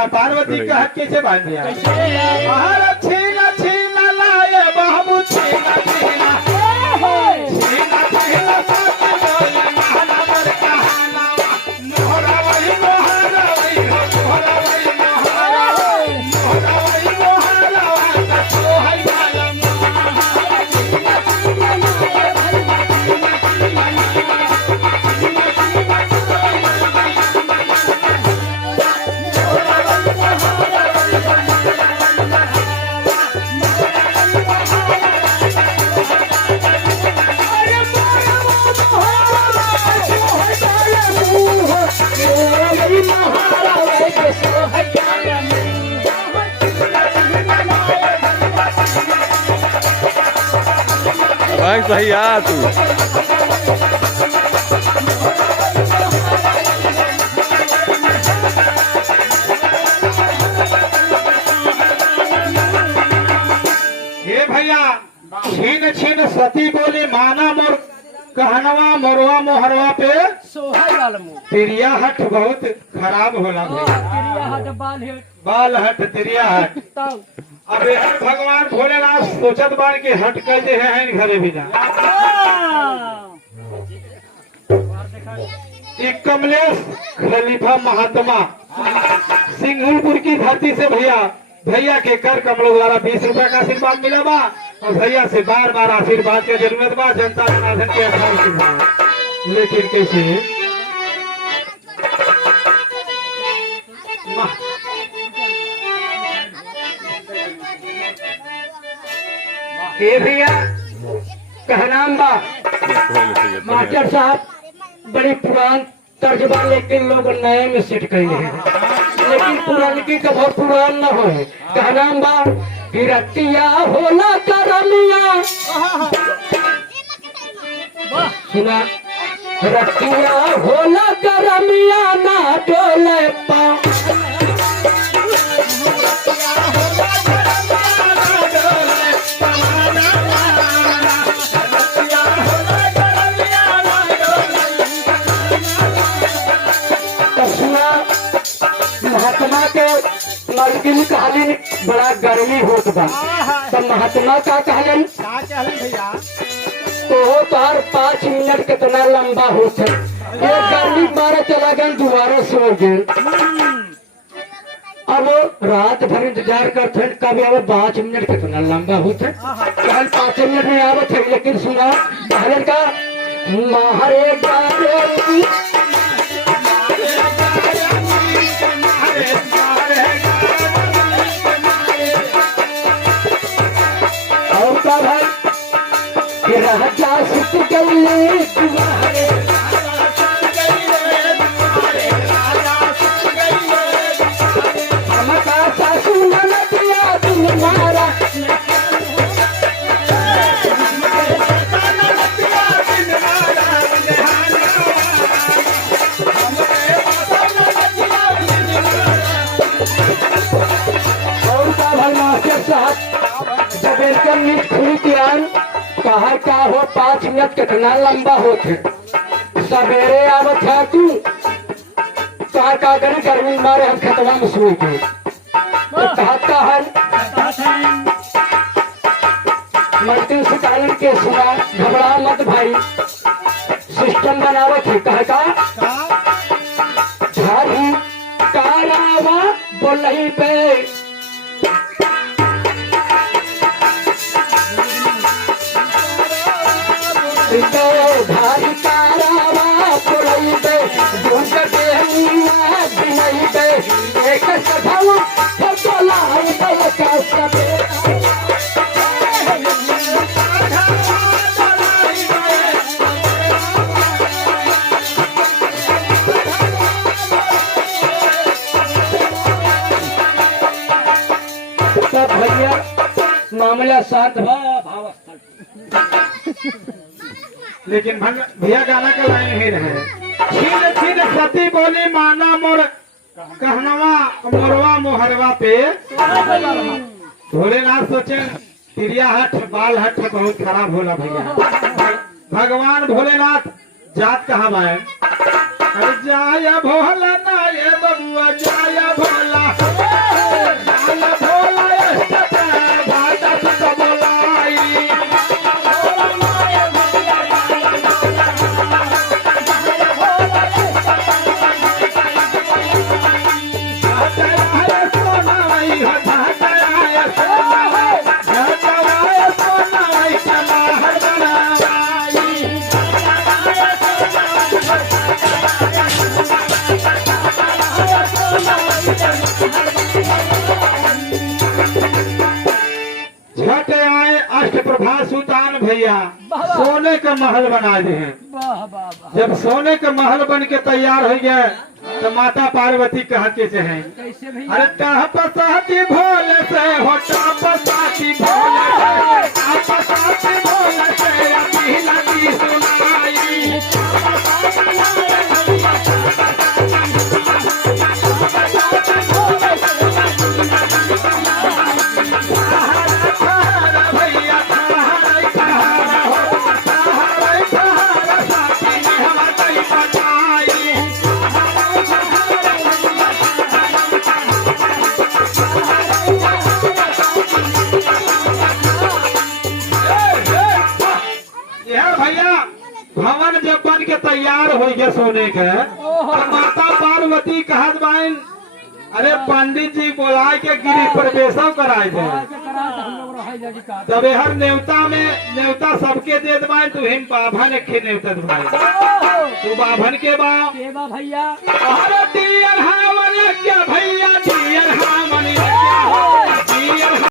माता पार्वती कह कैसे बांध दिया महाराज छीना छीना लाए बाबू छीना छीना छीना छीना साथ बोले महाना मर कहाना मोहरा वही मोहरा वही मोहरा वही मोहरा मोहरा वही मोहरा तो है वाला भाई सही आ तू ये भैया छीन छीन सती बोली माना मोर कहनवा मोरवा मोहरवा पे तिरिया हट बहुत खराब होला भैया बाल हट तिरिया हट अब भगवान भोलेनाथ सोचत बान के हट कैसे है घरे भी ना एक कमलेश खलीफा महात्मा सिंघुलपुर की धरती से भैया के कर कमलों द्वारा 20 रुपए का आशीर्वाद मिला बा और भैया से बार बार आशीर्वाद की जरूरत बा जनता जनार्दन के आभार लेकिन कैसे ये भैया कहनाम बा मास्टर साहब बड़ी पुरान तर्जबा लेकिन लोग नए में सेट कर हैं लेकिन पुरानकी का बहुत पुरान न हो कहनाम बा गिरतिया होला करमिया सुना रतिया होला करमिया ना डोले पा महात्मा के मलकिन कहलिन बड़ा गर्मी होत बा तो महात्मा का कहलन भैया तो तार 5 मिनट कितना लंबा होता ये गर्मी 12 चला गए दोबारा सो गए अब रात भर इंतजार करते कभी अब 5 मिनट कितना लंबा होता कल 5 मिनट में आवत है लेकिन सुना कहलन का मारे गारे राजा सुत गए तुम्हारे हमका सासू न दिया तुम्हारा और का भाई मास्टर साहब जब इनका निष्ठुरी ज्ञान कहा क्या हो 5 मिनट कितना लंबा होते सवेरे आवत है तू कहा का करी गर्मी मारे हम खतवा में सोई गए तो कहता है मंत्री से कहने के सुना घबरा मत भाई सिस्टम बनावत है कहा का झाड़ी कारावा बोलही पे धारी तारावा पुरई दे झुंड के नहीं दे एक सभाव फसला है का सबे सब भैया मामला शांत भाव लेकिन भैया गाना का लाइन ही रहे छीन छीन सती बोली माना मोर कहनवा मोरवा मोहरवा पे भोलेनाथ सोचे तिरिया हट बाल हट बहुत खराब होला भैया भगवान भोलेनाथ जात कहाँ बाए जाया भोला ना ये बबुआ जाया भोला हो झटवाए सोनवाई झटवाए सोनवाई के महल बनावाई झट आए अष्टप्रभा सुल्तान भैया सोने का महल बना दे हैं। वाह वाह वाह जब सोने का महल बन के तैयार हो गया तो माता पार्वती कहते हैं कैसे भैया अरे तपसाती भोले से हो तपसाती भोले से तपसाती भोले से अपनी नदी सुनाई ठहरा भैया ठहरा ठहरा हो ठहरा ठहरा साथी ने हमारी बताई यार भैया भवन जब बन के तैयार हो गया सोने के तो माता पार्वती कहत बाइन अरे पंडित जी बुला के गिरी प्रवेशव कराए थे हम लोग रहा जाके का तब हर नेवता में नेवता सबके दे दबाए तू हिम बाभन एक नेवता दबाए तू बाभन के बा के बा भैया अरे दियर हावन क्या भैया दियर हा